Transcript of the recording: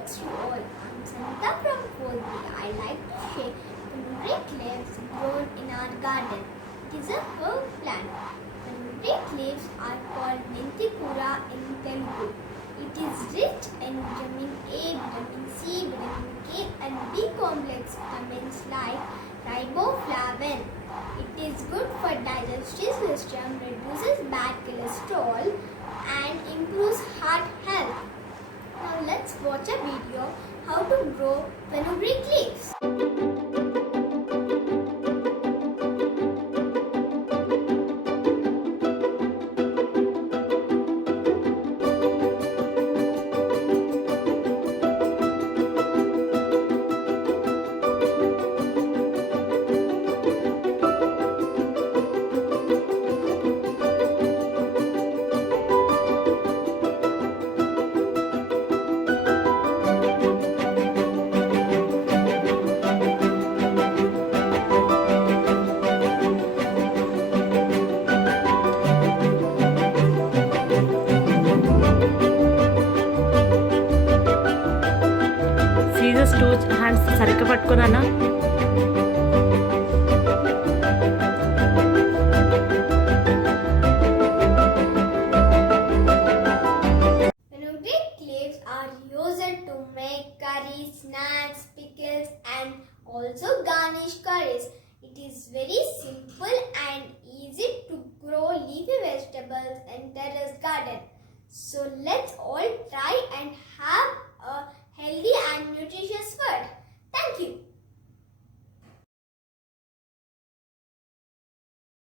Greetings to all. I'm Santa from 4B. I like to share fenugreek leaves grown in our garden. It is a herb plant. Fenugreek leaves are called mentikura in Telugu. It is rich in vitamin A, vitamin C, vitamin K and B complex vitamins like riboflavin. It is good for digestive system, reduces bad cholesterol and improves heart health. Now let's watch a video how to grow fenugreek leaves. Scissors two hands సరిగ్గా పట్టుకున్నానా? Fenugreek leaves are used to make curries, snacks, pickles and also garnish curries. It is very simple and easy to grow leafy vegetables in terrace garden. So let's all try and have a healthy and nutritious food. Thank you.